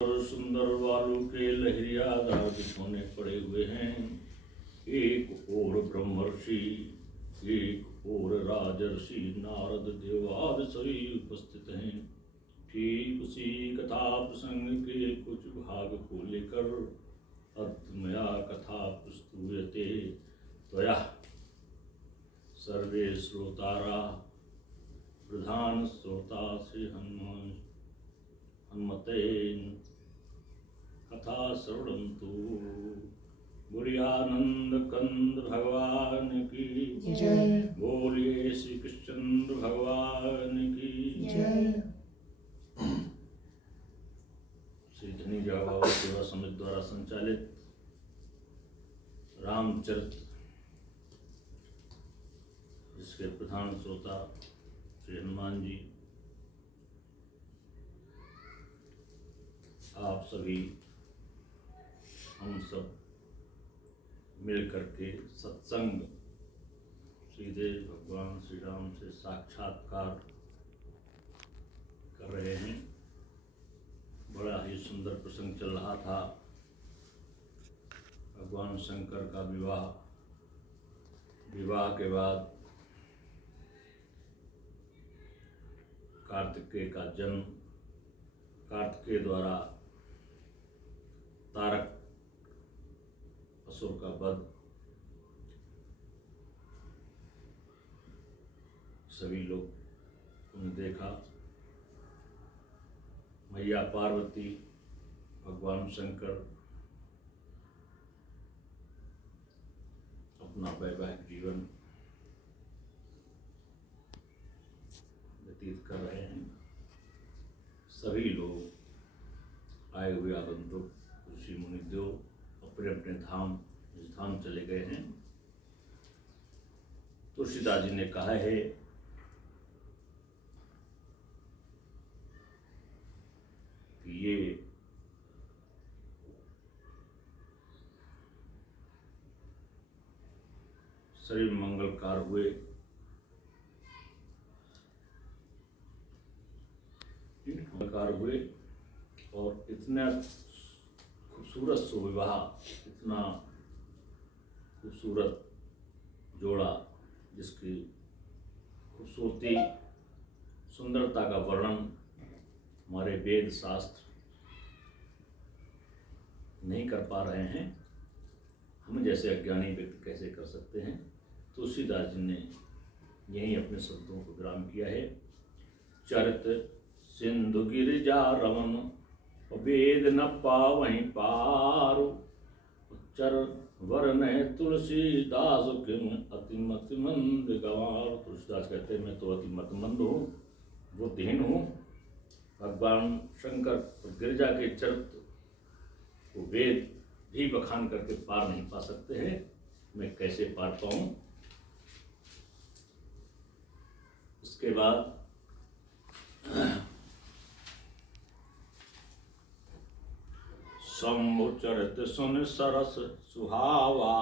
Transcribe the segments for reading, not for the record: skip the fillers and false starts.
और सुंदर बालू के लहरियादार बिछौने पड़े हुए हैं। एक और ब्रह्मर्षि, एक और राजर्षि नारद देवादि सभी उपस्थित हैं। ठीक उसी कथा प्रसंग के कुछ भाग को लेकर अर्थमया कथा प्रस्तूयते त्वया सर्वे श्रोतारा। प्रधान श्रोता श्री हनुमते कथा श्रवणन्तु। बुढ़ियानंद कंद भगवान की जय। बोलिए श्री कृष्णचंद्र भगवान की जय। श्री धनीजा बाबा सेवा समिति द्वारा संचालित रामचरित, जिसके प्रधान श्रोता श्री हनुमान जी, आप सभी हम सब मिल करके सत्संग सीधे भगवान श्री राम से साक्षात्कार कर रहे हैं। बड़ा ही सुंदर प्रसंग चल रहा था। भगवान शंकर का विवाह, विवाह के बाद कार्तिकेय का जन्म, कार्तिकेय द्वारा तारक असुर का वध, सभी लोग उन्हें देखा। मैया पार्वती, भगवान शंकर अपना वैवाहिक जीवन व्यतीत कर रहे हैं। सभी लोग आए हुए आगंतुक ऋषि मुनि देव अपने अपने धाम निज धाम चले गए हैं। तुलसीदास जी ने कहा है कि ये शरीर मंगलकार हुए, मंगलकार हुए और इतना खूबसूरत सुविवाह, इतना खूबसूरत जोड़ा जिसकी खूबसूरती, सुंदरता का वर्णन हमारे वेद शास्त्र नहीं कर पा रहे हैं। हम जैसे अज्ञानी व्यक्ति कैसे कर सकते हैं। तुलसीदास जी ने यही अपने शब्दों को विराम किया है। चरित सिंधु गिरिजा रमन, वेद न पावहीं पारु। चर वरन तुलसीदास किम अतिमति मंद गंवार। तुलसीदास कहते हैं मैं तो अति मतमंद हूँ, बुद्धिहीन हूँ। भगवान शंकर और गिरिजा के चरित्र को वेद भी बखान करके पार नहीं पा सकते हैं, मैं कैसे पार पाऊँ। उसके बाद शंभु चरित सुन सरस सुहावा,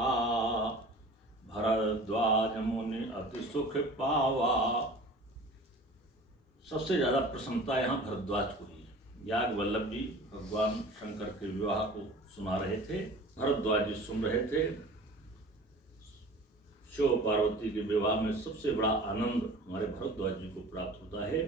भरद्वाज मुनि अति सुख पावा। सबसे ज्यादा प्रसन्नता यहाँ भरद्वाज को ही है। याग वल्लभ जी भगवान शंकर के विवाह को सुना रहे थे, भरद्वाज जी सुन रहे थे। शिव पार्वती के विवाह में सबसे बड़ा आनंद हमारे भरद्वाज जी को प्राप्त होता है।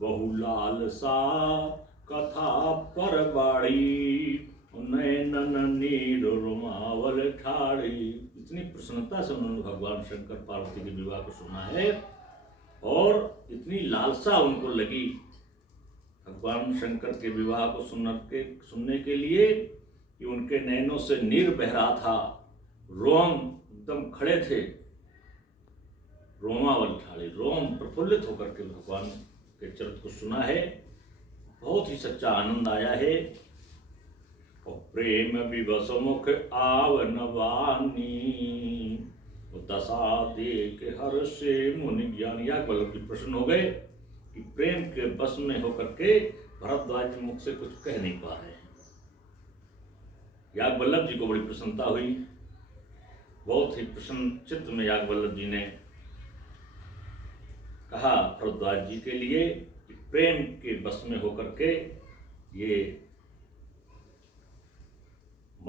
बहुलाल सा कथा पर बाड़ी, नैनन नीर रुमावल ठाड़ी। इतनी प्रसन्नता से उन्होंने भगवान शंकर पार्वती के विवाह को सुना है और इतनी लालसा उनको लगी भगवान शंकर के विवाह को सुनने के लिए कि उनके नैनों से नीर बह रहा था, रोम एकदम खड़े थे, रोमावल ठाड़ी, रोम प्रफुल्लित होकर के भगवान के चरित्र को सुना है। बहुत ही सच्चा आनंद आया है। और प्रेम विवश मुख आवनवानी, दशा देख हर से मुनि ज्ञानी। याग वल्लभ जी प्रसन्न हो गए कि प्रेम के बस में होकर के भरद्वाज मुख से कुछ कह नहीं पा रहे हैं। याग वल्लभ जी को बड़ी प्रसन्नता हुई। बहुत ही प्रसन्न चित्त में याग वल्लभ जी ने कहा भरद्वाज जी के लिए कि प्रेम के बस में होकर के ये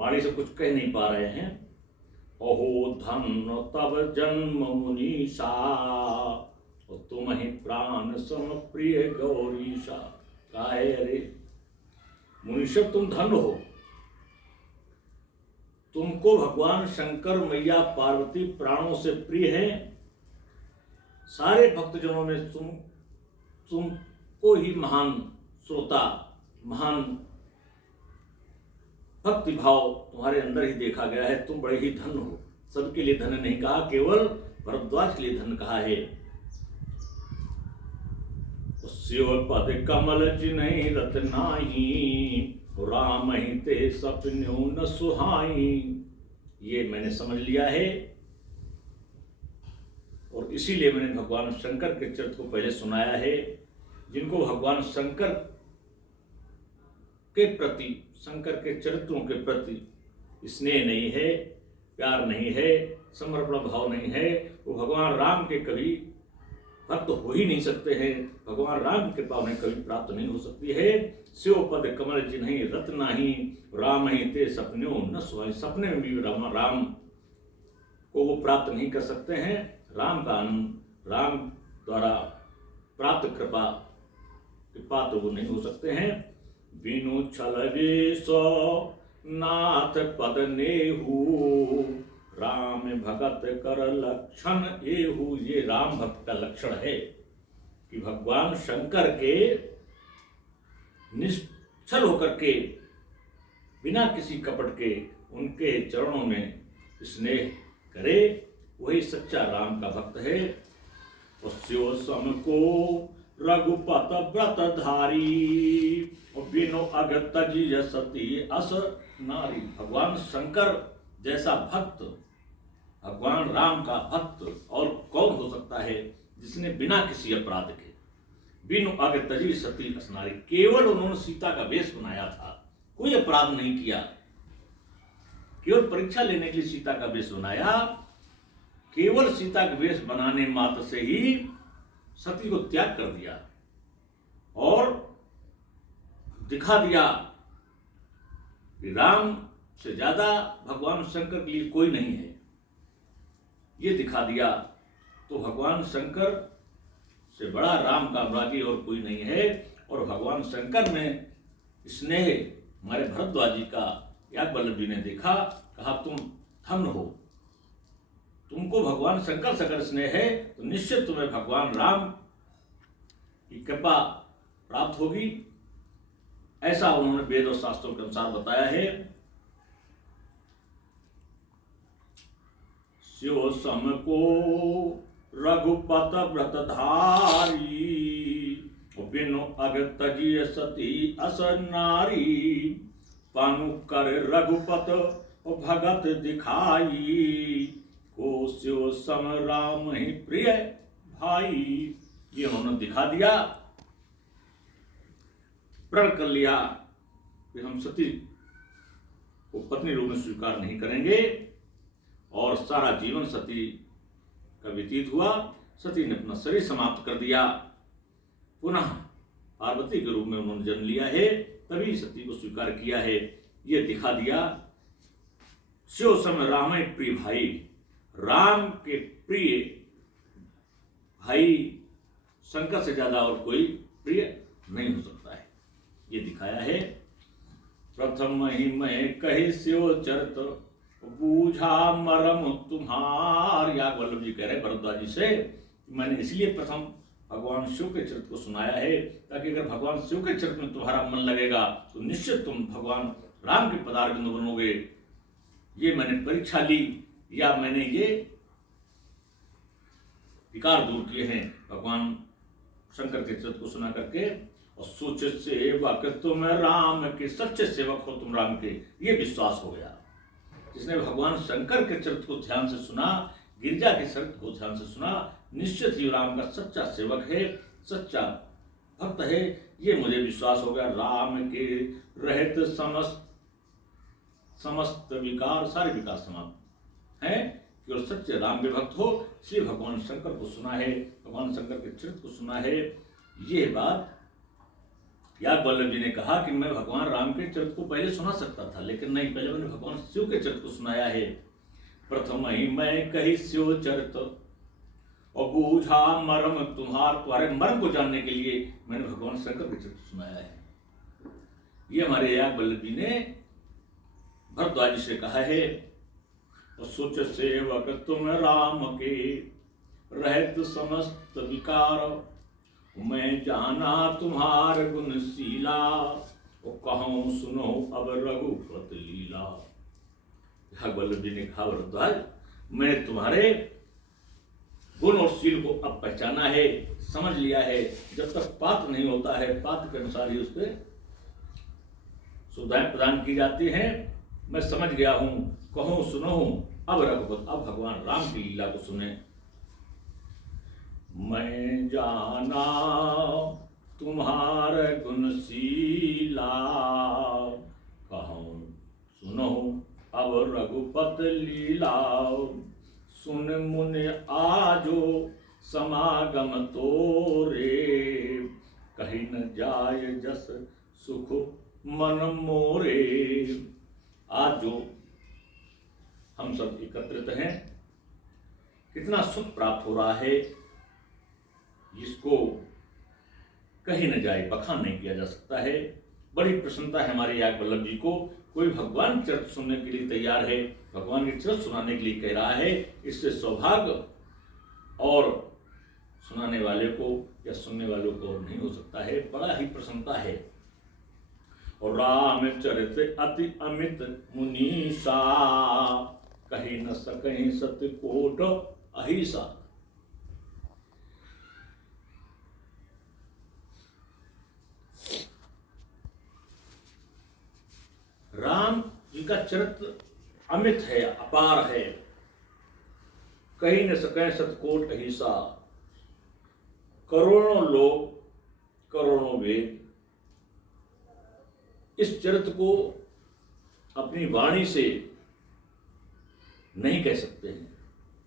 वाणी से कुछ कह नहीं पा रहे हैं। अहो धन तब जन्म मुनीषा, और तुम ही प्राण सम प्रिय गौरीशा। काहे अरे मुनीश्वर तुम धन हो, तुमको भगवान शंकर मैया पार्वती प्राणों से प्रिय है। सारे भक्तजनों में तुमको ही महान श्रोता, महान भक्ति भाव तुम्हारे अंदर ही देखा गया है। तुम बड़े ही धन हो। सबके लिए धन नहीं कहा, केवल भरद्वाज के लिए धन कहा है। शिव पद कमल जिन्हि रत नाही, राम ही ते सपन्यों न सुहाई। ये मैंने समझ लिया है और इसीलिए मैंने भगवान शंकर के चरित्र को पहले सुनाया है। जिनको भगवान शंकर के प्रति, शंकर के चरित्रों के प्रति स्नेह नहीं है, प्यार नहीं है, समर्पण भाव नहीं है, वो भगवान राम के कभी भक्त हो ही नहीं सकते हैं। भगवान राम की कृपा उन्हें कभी प्राप्त नहीं हो सकती है। शिव पद कमल जिन्हि रत नाही, राम ही ते सपन्यों न सुहाई। सपने में भी राम को वो प्राप्त नहीं कर सकते हैं। राम का आनंद, राम द्वारा प्राप्त कृपा के पात्र वो नहीं हो सकते हैं। बिनु छल सो नाथ पद नेहू, राम भगत कर लक्षण एहू। ये राम भक्त का लक्षण है कि भगवान शंकर के निश्चल होकर के, बिना किसी कपट के उनके चरणों में स्नेह करे, वही सच्चा राम का भक्त है। और शिव सम को रघुपत व्रत धारी, और बिनु अगत तजिय सती अस नारी। भगवान शंकर जैसा भक्त, भगवान राम का भक्त और कौन हो सकता है जिसने बिना किसी अपराध के, बिनु अगत तजिय सती अस नारी, केवल उन्होंने सीता का वेश बनाया था, कोई अपराध नहीं किया, केवल परीक्षा लेने के लिए सीता का वेश बनाया। केवल सीता का वेश बनाने मात्र से ही सती को त्याग कर दिया और दिखा दिया कि राम से ज्यादा भगवान शंकर के लिए कोई नहीं है। ये दिखा दिया तो भगवान शंकर से बड़ा राम का अपराधी और कोई नहीं है। और भगवान शंकर में स्नेह हमारे भरद्वाज जी का याज्ञवल्क्य जी ने देखा, कहा तुम धन्य हो, तुमको भगवान शंकर से अगर स्नेह है तो निश्चित तुम्हें भगवान राम की कृपा प्राप्त होगी। ऐसा उन्होंने वेद और शास्त्रों के अनुसार बताया है। शिव सम को रघुपत व्रत धारी, बिनु अगत तजिय सती अस नारी। पानु कर रघुपत भगत दिखाई, को शिव सम राम ही प्रिय भाई। ये उन्होंने दिखा दिया, प्रण कर लिया कि हम सती को पत्नी रूप में स्वीकार नहीं करेंगे। और सारा जीवन सती का व्यतीत हुआ। सती ने अपना शरीर समाप्त कर दिया, पुनः पार्वती के रूप में उन्होंने जन्म लिया है, तभी सती को स्वीकार किया है। ये दिखा दिया शिव सम राम प्रिय भाई, राम के प्रिय भाई शंकर से ज्यादा और कोई प्रिय नहीं हो सकता है। ये दिखाया है। प्रथम ही मैं कही शिव चरित, बूझा मरम तुम्हार। याज्ञवल्क्य जी कह रहे भरद्वाज जी से, मैंने इसलिए प्रथम भगवान शिव के चरित्र को सुनाया है, ताकि अगर भगवान शिव के चरित्र में तुम्हारा मन लगेगा तो निश्चित तुम भगवान राम के पदारविंद बनोगे। ये मैंने परीक्षा ली, या मैंने ये विकार दूर किए हैं भगवान शंकर के चरित्र को सुना करके। और सोचित सेवक तुम राम के, सच्चे सेवक हो तुम राम के, ये विश्वास हो गया। जिसने भगवान शंकर के चरित्र को ध्यान से सुना, गिरिजा के चरित्र को ध्यान से सुना, निश्चित ही राम का सच्चा सेवक है, सच्चा भक्त है, ये मुझे विश्वास हो गया। राम के रहित समस्त विकार, सारे विकार समाप्त हैं, केवल सच्चे राम के भक्त हो। इसलिए भगवान शंकर को सुना है, भगवान शंकर के चरित्र को सुना है। ये बात याग वल्लभ जी ने कहा कि मैं भगवान राम के चरित्र को पहले सुना सकता था, लेकिन नहीं, पहले मैंने भगवान शिव के चरित्र को सुनाया है। प्रथम ही मैं कही शिव चरित और बूझा मर्म तुम्हारे मर्म को जानने के लिए मैंने भगवान शंकर के चरित्र सुनाया है। ये हमारे याग वल्लभ जी ने भरद्वाज जी से कहा है। और सोच सेवक तुम राम के रहत समस्त विकार, मैं जाना तुम्हार गुणशीला, और कहूँ सुनो अब रघुपत लीला। याग वल्लभ जी ने कहा, भरद्वाज मैंने तुम्हारे गुण और शील को अब पहचाना है, समझ लिया है। जब तक पात्र नहीं होता है, पात्र के अनुसार ही उसके सुविधाएं प्रदान की जाती हैं। मैं समझ गया हूं, कहूं सुनो अब रघुपत, अब भगवान राम की लीला को सुने। मैं जाना तुम्हारे गुणशीला, कहूं सुनो अब रघुपत लीला। सुन मुन आजो समागम तोरे, कहीं न जाय जस सुख मन मोरे। आज जो हम सब एकत्रित हैं, कितना सुख प्राप्त हो रहा है, जिसको कहीं न जाए, बखान नहीं किया जा सकता है। बड़ी प्रसन्नता है हमारे याग वल्लभ जी को। कोई भगवान चरित्र सुनने के लिए तैयार है, भगवान के चरित्र सुनाने के लिए कह रहा है, इससे सौभाग्य और सुनाने वाले को या सुनने वालों को नहीं हो सकता है। बड़ा ही प्रसन्नता है। और राम चरित अति अमित मुनीषा, कहीं न सकहीं सत्य कोट अहिसा। राम जी का चरित्र अमित है, अपार है। कहीं न सकें सतकोट अहिसा। करोड़ों लोग, करोड़ों वेद इस चरित्र को अपनी वाणी से नहीं कह सकते हैं।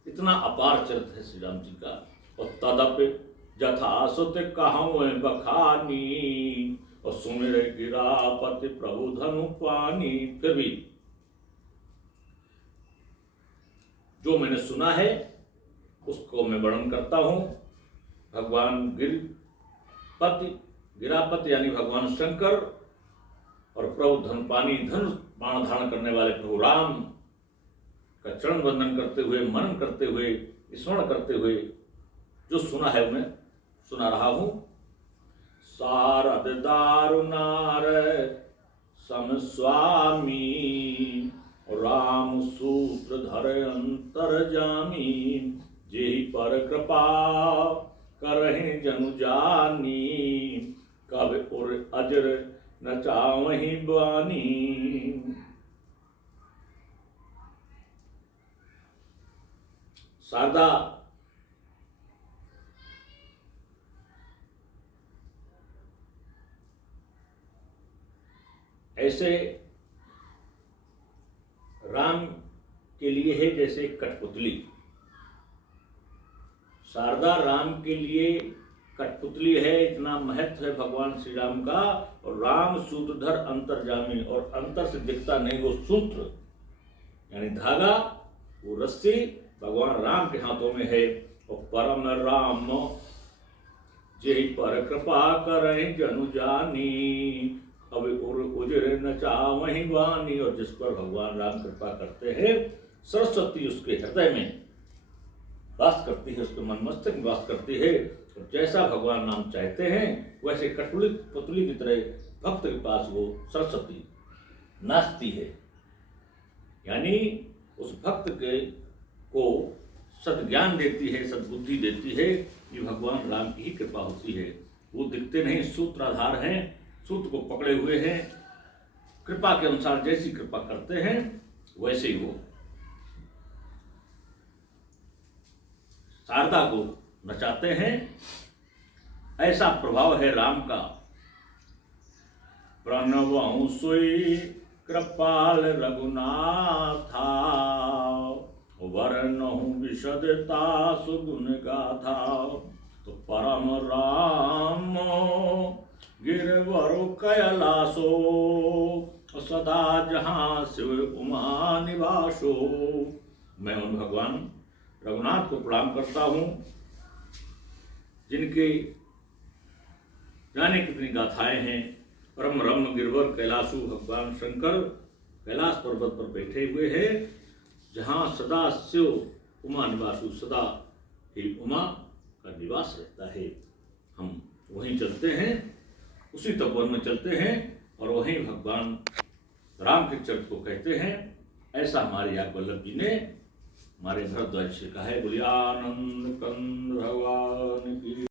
इतना अपार चरित्र है श्री राम जी का। और तदप जथासुत कहूँ बखानी, और सुमिर गिरापति प्रभु धनु पानी। फिर भी जो मैंने सुना है उसको मैं वर्णन करता हूं। भगवान गिरापति यानी भगवान शंकर, और प्रभु धनुपानी धनुष बाण धारण करने वाले प्रभु राम का चरण वंदन करते हुए, मनन करते हुए, स्मरण करते हुए जो सुना है मैं सुना रहा हूं। सारद दारुनार सम स्वामी, राम सूत्र धर अंतर जामी। जेहि पर कृपा करहि जनु जानी, कब उर अजर नचावहि बानी। शारदा ऐसे राम के लिए है जैसे कठपुतली। शारदा राम के लिए कठपुतली है, इतना महत्व है भगवान श्री राम का। और राम सूत्रधर अंतर्जामी, और अंतर से दिखता नहीं वो सूत्र यानी धागा, वो रस्सी भगवान राम के हाथों में है। और परम राम जेहि पर कृपा करें जनु जानी, अब उजर नचावहि वानी। और जिस पर भगवान राम कृपा करते हैं, सरस्वती उसके हृदय में वास करती है, उसके मन मस्तक में वास करती है। और जैसा भगवान राम चाहते हैं वैसे कठपुतली की तरह भक्त के पास वो सरस्वती नाचती है। यानी उस भक्त को सद्ज्ञान देती है, सद्बुद्धि देती है। ये भगवान राम की ही कृपा होती है। वो दिखते नहीं, सूत्राधार हैं, सूत्र को पकड़े हुए हैं। कृपा के अनुसार जैसी कृपा करते हैं वैसे ही वो शारदा को नचाते हैं। ऐसा प्रभाव है राम का। प्रणवं सोई कृपाल रघुनाथा, वर्णहु विशदता सुगुण गाथा। तो परम राम गिरवरो कैलासो सदा जहाँ शिव उमा निवासो। मैं उन भगवान रघुनाथ को प्रणाम करता हूँ जिनके जाने कितनी गाथाएं हैं। परम रम गिरवर कैलासु, भगवान शंकर कैलाश पर्वत पर बैठे हुए हैं, जहाँ सदा शिव उमा निवासु, सदा ही उमा का निवास रहता है। हम वहीं चलते हैं, उसी तपोवन में चलते हैं और वहीं भगवान राम के चरित्र को कहते हैं। ऐसा हमारे याग वल्लभ जी ने हमारे भरद्वाज से कहा है। बोलिए आनंद कंद भगवान की।